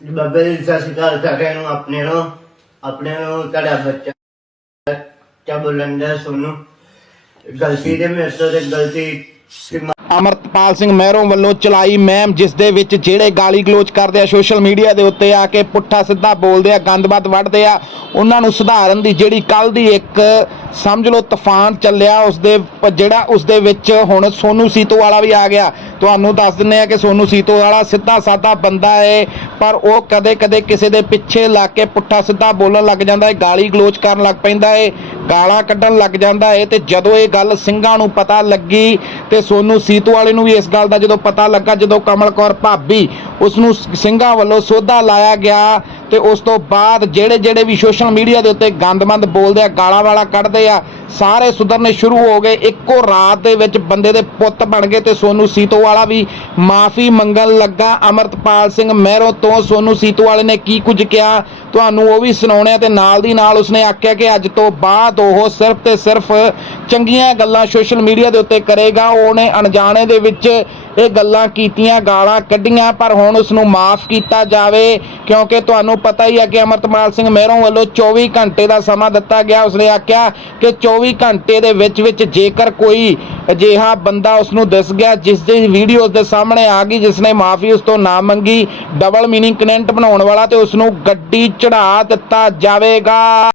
ਬਾਬਾ ਜੀ, ਸਤਿ ਸ਼੍ਰੀ ਅਕਾਲ, ਸਾਰਿਆਂ ਨੂੰ ਆਪਣੇ ਨੂੰ ਆਪਣੇ ਨੂੰ ਤੁਹਾਡਾ ਬੱਚਾ ਕਿਆ ਬੋਲਣ ਦਾ ਸੋਨੂੰ। ਗਲਤੀ ਦੇ ਮੇਰੇ ਤੋਂ ਤੇ ਗਲਤੀ ਕਿ ਅਮਰਤਪਾਲ ਸਿੰਘ ਮਹਿਰੋਂ ਵੱਲੋਂ ਚਲਾਈ ਮਹਿਮ ਜਿਸ ਦੇ ਵਿੱਚ ਜਿਹੜੇ ਗਾਲੀ ਗਲੋਚ ਕਰਦੇ ਆ ਸੋਸ਼ਲ ਮੀਡੀਆ ਦੇ ਉੱਤੇ ਆ ਕੇ ਪੁੱਠਾ ਸਿੱਧਾ ਬੋਲਦੇ ਆ, ਗੰਦਬਾਦ ਵੱਢਦੇ ਆ, ਉਹਨਾਂ ਨੂੰ ਸੁਧਾਰਨ ਦੀ ਜਿਹੜੀ ਕੱਲ ਦੀ ਇੱਕ ਸਮਝ ਲਓ ਤੂਫਾਨ ਚੱਲਿਆ, ਉਸ ਦੇ ਪ- ਜਿਹੜਾ ਉਸ ਦੇ ਵਿੱਚ ਹੁਣ ਸੋਨੂ ਸੀਤੋ ਵਾਲਾ ਵੀ ਆ ਗਿਆ। ਤੁਹਾਨੂੰ ਦੱਸ ਦਿੰਨੇ ਆ ਕਿ ਸੋਨੂ ਸੀਤੋ ਵਾਲਾ ਸਿੱਧਾ ਸਾਦਾ ਬੰਦਾ ਏ, ਪਰ ਉਹ ਕਦੇ-ਕਦੇ ਕਿਸੇ ਦੇ ਪਿੱਛੇ ਲੱਗ ਕੇ ਪੁੱਠਾ ਸਿੱਧਾ ਬੋਲਣ ਲੱਗ ਜਾਂਦਾ ਏ, ਗਾਲੀ ਗਲੋਚ ਕਰਨ ਲੱਗ ਪੈਂਦਾ ਏ। ਗਾਲਾਂ ਕੱਢਣ ਲੱਗ ਜਾਂਦਾ ਹੈ ਤੇ ਜਦੋਂ ਇਹ ਗੱਲ ਸਿੰਘਾਂ ਨੂੰ ਪਤਾ ਲੱਗੀ ਤੇ ਸੋਨੂ ਸੀਤੂ ਵਾਲੇ ਨੂੰ ਵੀ ਇਸ ਗੱਲ ਦਾ ਜਦੋਂ ਪਤਾ ਲੱਗਾ, ਜਦੋਂ ਕਮਲ ਕੌਰ ਭਾਬੀ ਉਸ ਨੂੰ ਸਿੰਘਾਂ ਵੱਲੋਂ ਸੋਧਾ ਲਾਇਆ ਗਿਆ ਤੇ ਉਸ ਤੋਂ ਬਾਅਦ ਜਿਹੜੇ ਜਿਹੜੇ ਵੀ ਸੋਸ਼ਲ ਮੀਡੀਆ ਦੇ ਉੱਤੇ ਗੰਦਮੰਦ ਬੋਲਦੇ ਆ, ਗਾਲਾਂ ਵਾਲਾ ਕੱਢਦੇ ਆ ਸਾਰੇ ਸੁਧਰਨੇ ਸ਼ੁਰੂ ਹੋ ਗਏ। ਇੱਕੋ ਰਾਤ ਦੇ ਵਿੱਚ ਬੰਦੇ ਦੇ ਪੁੱਤ ਬਣ ਗਏ ਤੇ ਸੋਨੂ ਸੀਤੋ ਵਾਲਾ ਵੀ ਮਾਫੀ ਮੰਗਣ ਲੱਗਾ। ਅਮਰਤਪਾਲ ਸਿੰਘ ਮਹਿਰੋਂ ਤੋਂ ਸੋਨੂ ਸੀਤੋ ਵਾਲੇ ਨੇ ਕੀ ਕੁਝ ਕਿਹਾ? ਤੁਹਾਨੂੰ ਉਹ ਵੀ ਸੁਣਾਉਣੇ ਆ ਤੇ ਨਾਲ ਦੀ ਨਾਲ ਉਸਨੇ ਆਖਿਆ ਕਿ ਅੱਜ ਤੋਂ ਬਾਅਦ ਉਹ ਸਿਰਫ ਤੇ ਸਿਰਫ ਚੰਗੀਆਂ ਗੱਲਾਂ ਸੋਸ਼ਲ ਮੀਡੀਆ ਦੇ ਉੱਤੇ ਕਰੇਗਾ। ਉਹਨੇ ਅਣਜਾਣੇ ਦੇ ਵਿੱਚ ਇਹ ਗੱਲਾਂ ਕੀਤੀਆਂ, ਗਾਲਾਂ ਕੱਢੀਆਂ, ਪਰ ਹੁਣ ਉਸ ਨੂੰ ਮਾਫ ਕੀਤਾ ਜਾਵੇ, ਕਿਉਂਕਿ ਤੁਹਾਨੂੰ ਪਤਾ ਹੀ ਹੈ ਕਿ ਅਮਰਤਪਾਲ ਸਿੰਘ ਮਹਿਰੋਂ ਵੱਲੋਂ 24 ਘੰਟੇ ਦਾ ਸਮਾਂ ਦਿੱਤਾ ਗਿਆ। ਉਸਨੇ ਆਖਿਆ ਕਿ 24 ਘੰਟੇ ਦੇ ਵਿੱਚ ਵਿੱਚ ਜੇਕਰ ਕੋਈ ਅਜਿਹਾ ਬੰਦਾ ਉਸ ਨੂੰ ਦਿਸ ਗਿਆ, ਜਿਸ ਦੀ ਵੀਡੀਓ ਉਸ ਦੇ ਸਾਹਮਣੇ ਆ ਗਈ ਜਿਸ ਨੇ ਮਾਫੀ ਉਸ ਤੋਂ ਨਾ ਮੰਗੀ ਡਬਲ ਮੀਨਿੰਗ ਕਨੈਂਟ ਬਣਾਉਣ ਵਾਲਾ ਤੇ ਉਸ ਨੂੰ ਗੱਡੀ ਚੜਾ ਦਿੱਤਾ ਜਾਵੇਗਾ।